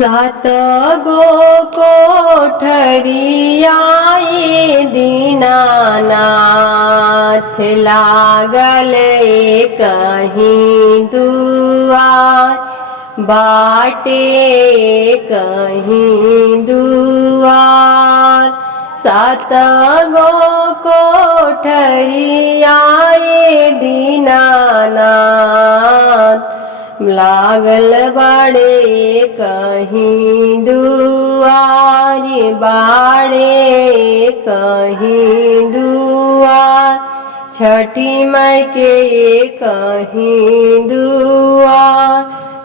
सात गो कोठरियाए दीनानाथ लागल कहीं दुआर बाटे कहीं दुआर। सात गो कोठरियाए दीनानाथ लागल बड़े कहीं दुआर बाड़े कहीं दुआर। छठी माई के कहीं दुआर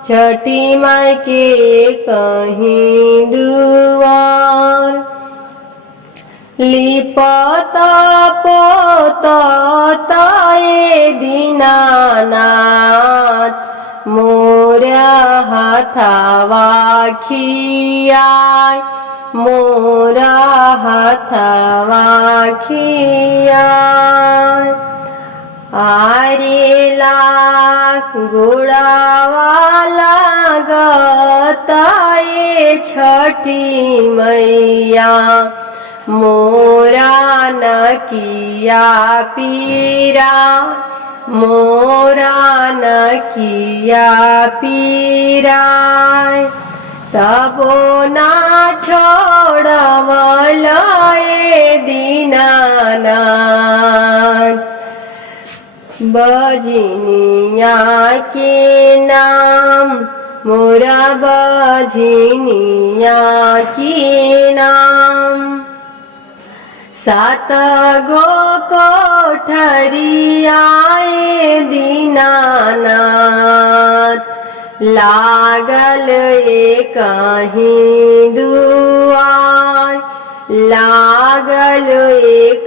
छठी माई के कहीं दुआर। लिपता पोतताए दीनानाथ मोरा हथवा खियाय मोरा हथवा खियाय। आरेला गुड़ावाला गताए छठी मैया मोरा नकिया पीरा मोरा नकिया पीराय। तबो ना छोड़वलाए दीनानाथ बजनिया के नाम मोरा बजनिया के नाम। सात गो कोठरियाए दीनानाथ लागल कहीं दुआर लागल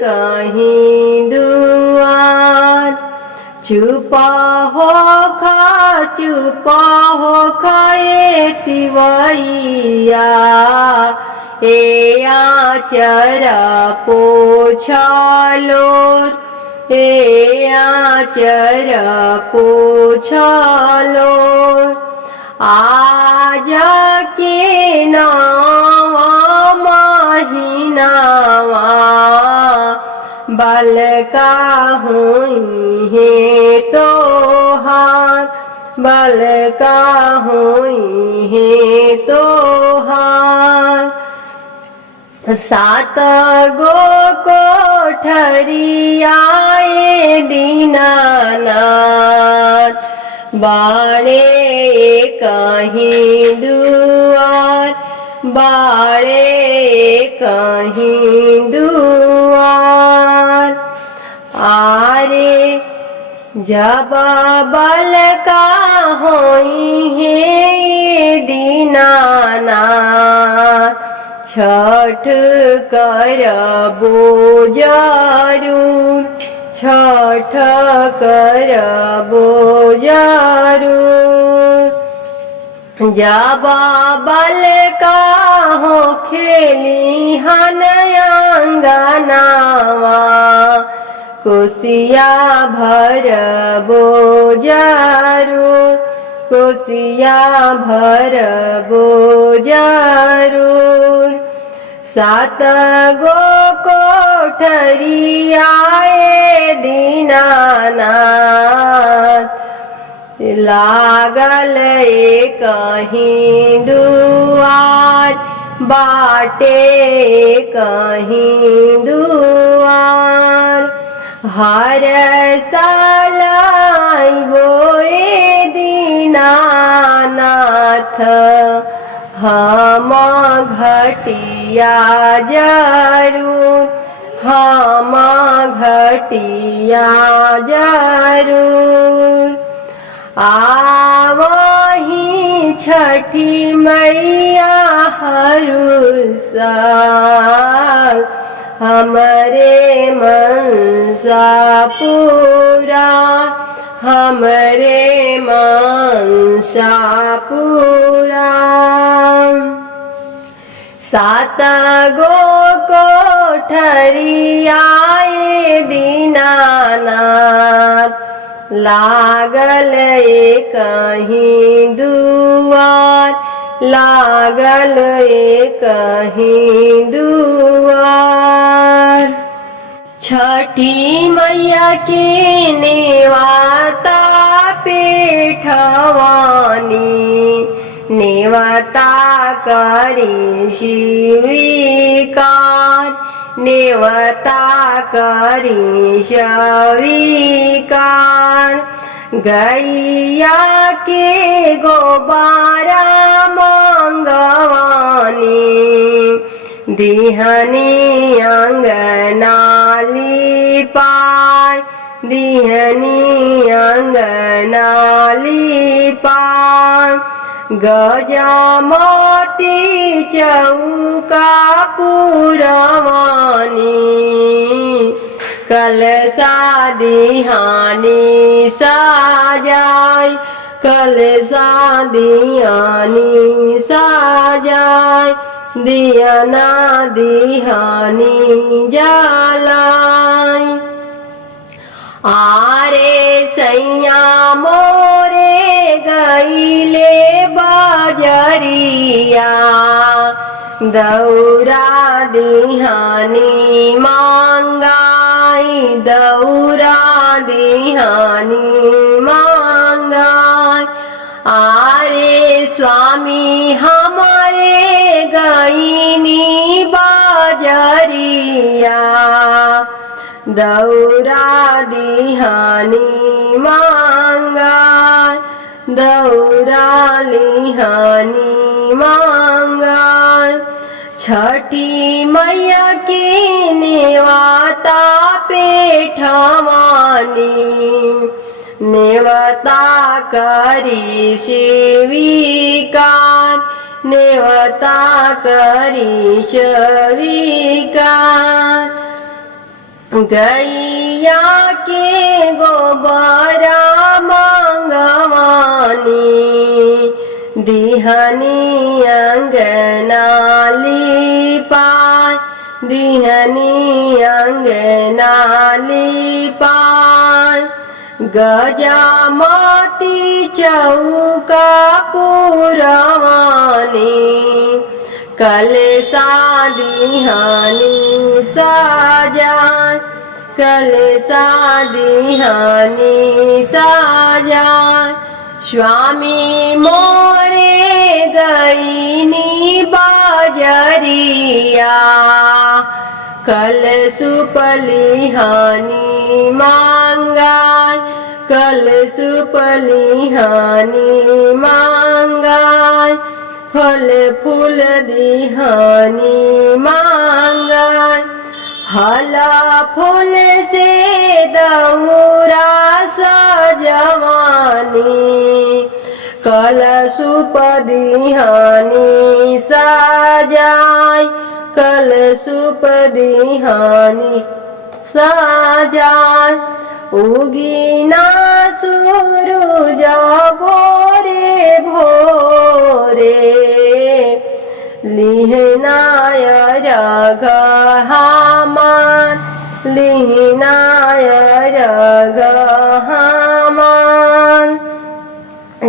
कहीं दुआर। चुपा हो खाए तिवैया ए आचर पोछलोर ए आचर पोछलोर। आज के नावा महीनावा बलका हुई है तोहार बलका हुई है तोहार। सात गो कोठरियाए दीनानाथ बाड़े कहीं दुआर बाड़े कहीं दुआर। आरे जब बलका होई है दीनानाथ छठ करबो जरूर छठ करबो जरूर। जब बलका हो खेली हन अंगनावा कोसिया भरबो जरूर कोसिया भरबो जरूर। सात गो कोठरियाए दीनानाथ लागल कहीं दुआर बाटे कहीं दुआर। हर साल आइबो दीनानाथ हम घटिया जरूर हम घटिया जरूर। आवही छठी मैया हरु साल हमरे मनसा पूरा हमरे मनसा पूरा। सात गो कोठरियाए दीनानाथ लागल कहीं दुआर लागल एकहीं दुआर। छठी मैया के नेवाता पेठवानी, नेवता करी स्वीकार, नेवता करी स्वीकार। गैया के गोबारा मंगवानी, दिहनी अंगनाली पाय, दिहनी अंगनाली पाय। गजमती चौका पुरवानी, कलशा दिहानी साजाय, कलशा दिहानी साजाय। दियाना दिहानी जलाय। आरे सैया मोरे गईले बाजरिया, दौरा दिहानी मांगाई, दौरा दिहानी मांगाई। आरे स्वामी हमारे गईनी बाजरिया, दौरा दिहानी मांगाय, दौरा लिहानी मांगाय। छठी मैया के नेवाता पेठवानी, नेवता करी स्वीकार, नेवता करी स्वीकार। गैया के गोबरा मंगवानी, दिहनी अंगनाली पाय, दिहनी अंगनाली पाय। गजमती चौका पुरवानी, कलशा दिहानी साजाय, कलशा दिहानी साजाय। स्वामी मोरे गईनी बाजरिया, कलशुपलिहानी मांगाय, कलशुपलिहानी मांगाय। फल फूल दिहानी मांगाय, फला फूल से दौरा सजवानी, कलशुप दिहानी साजाय, कलशुप दिहानी साजाय। उगीना सूरज भोरे भोरे, लिहनाय रघ हामान, लिहनाय रघ हामान।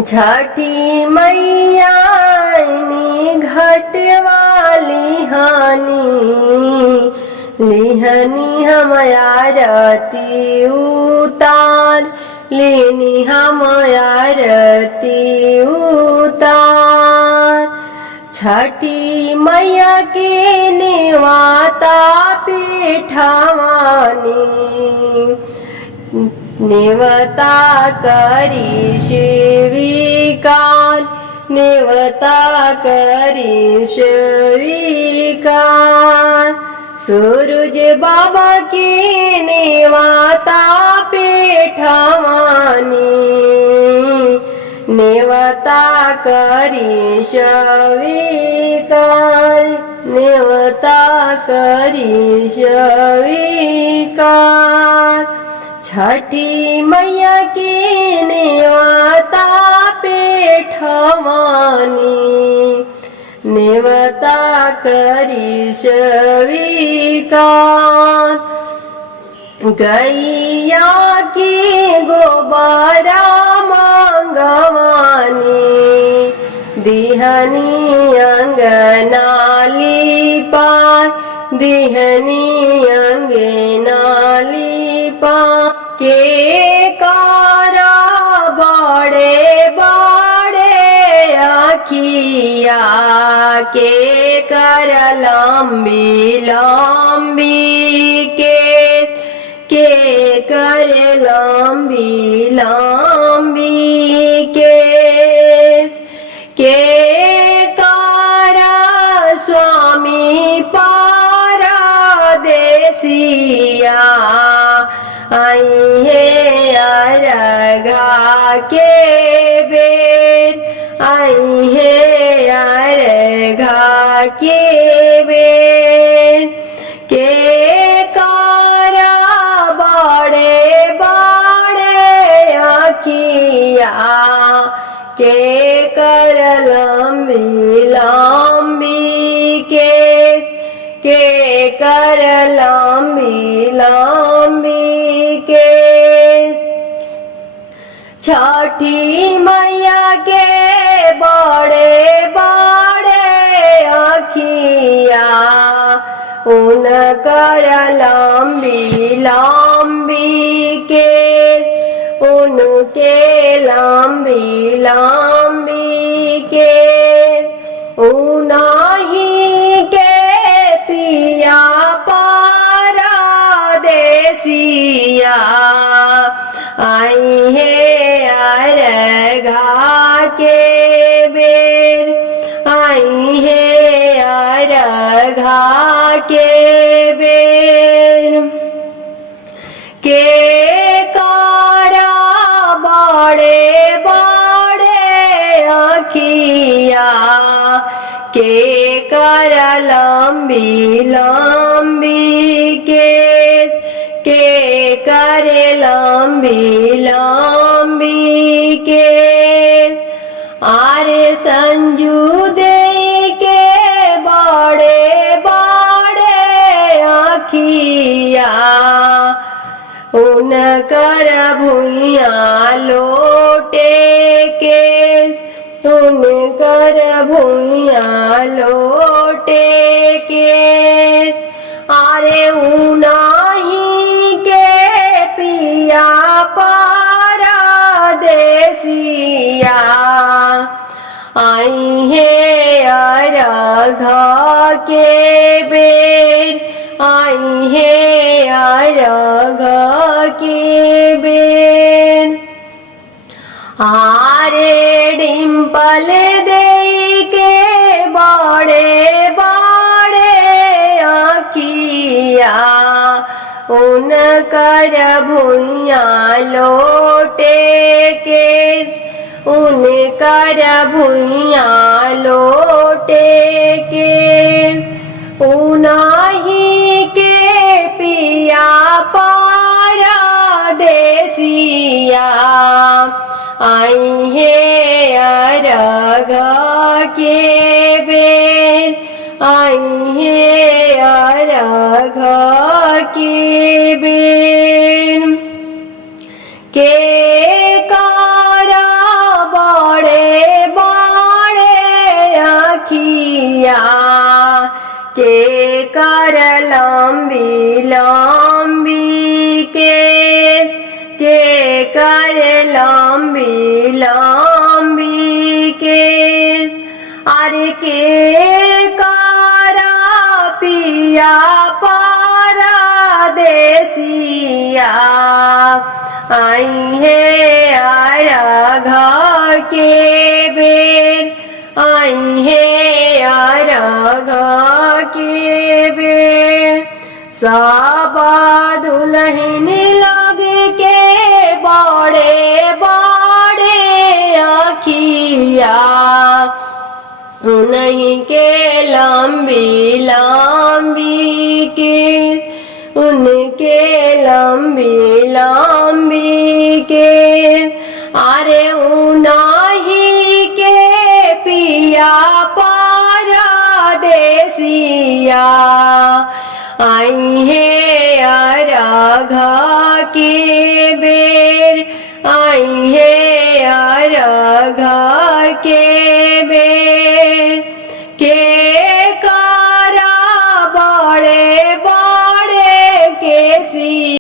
छठी मैया घटवाली हानी, लिहनी हम आरती उतार, लेनी हम आरती उतार। छठी मैया के नेवाता पेठवानी, नेवता करी स्वीकार, नेवता करी स्वीकार। सूरज बाबा के नेवाता पेठवानी, नेवता करी स्वीकार, नेवता करी स्वीकार। छठी मैया के नेवता पेठवानी, नेवता करी स्वीकार। गैया के गोबरा मंगवानी, दिहनी अंगना लीपाय दिहनी अंगना लीपाय के कारा बड़े बड़े अखिया के कर लंबी लंबी के कर लंबी लंबी के कारा स्वामी पारदेसिया आई है अरगा के बेर आई है अरगा के बेर के कारा बड़े बड़े अखिया के कर लंबी लंबी के कर लंबी लंबी के छठी मैया के बड़े बड़े अखिया उन कर लंबी लंबी के उनके लंबी लंबी के उनाही के पिया पारदेसिया आई है अरगा के बेर आई है अरगा के बेर के कारा बड़े बड़े अखिया के कर लंबी लंबी के कर लंबी लंबी के आरे संजू दे के बड़े बड़े अखिया उन कर भुइया लोटे केस उन कर भुइया लोटे के आरे उनाही के पिया पारदेसिया आई है अरघा के बेर आई है अरघा के बेर आरे डिम्पल दे के बड़े बड़े अखिया उन कर भुइया लोटे के उन कर भुइया लोटे के उनाही के पिया पारदेसिया आई है अरगा के बेर आई है अरगा के बेर के कारा बड़े बड़े अखिया के कर लंबी लंबी के कर लंबी लंबी के अरे के कारा पिया पारदेसिया आई है अरघा के बेर आई है अरघा के बेर साबा दुल्हन लग के बड़े बड़े अखिया उन्हीं के लंबी लंबी के उनके लंबी लंबी के अरे उनाही के पिया पारदेसिया आई है अरघा के बेर आई है अरघा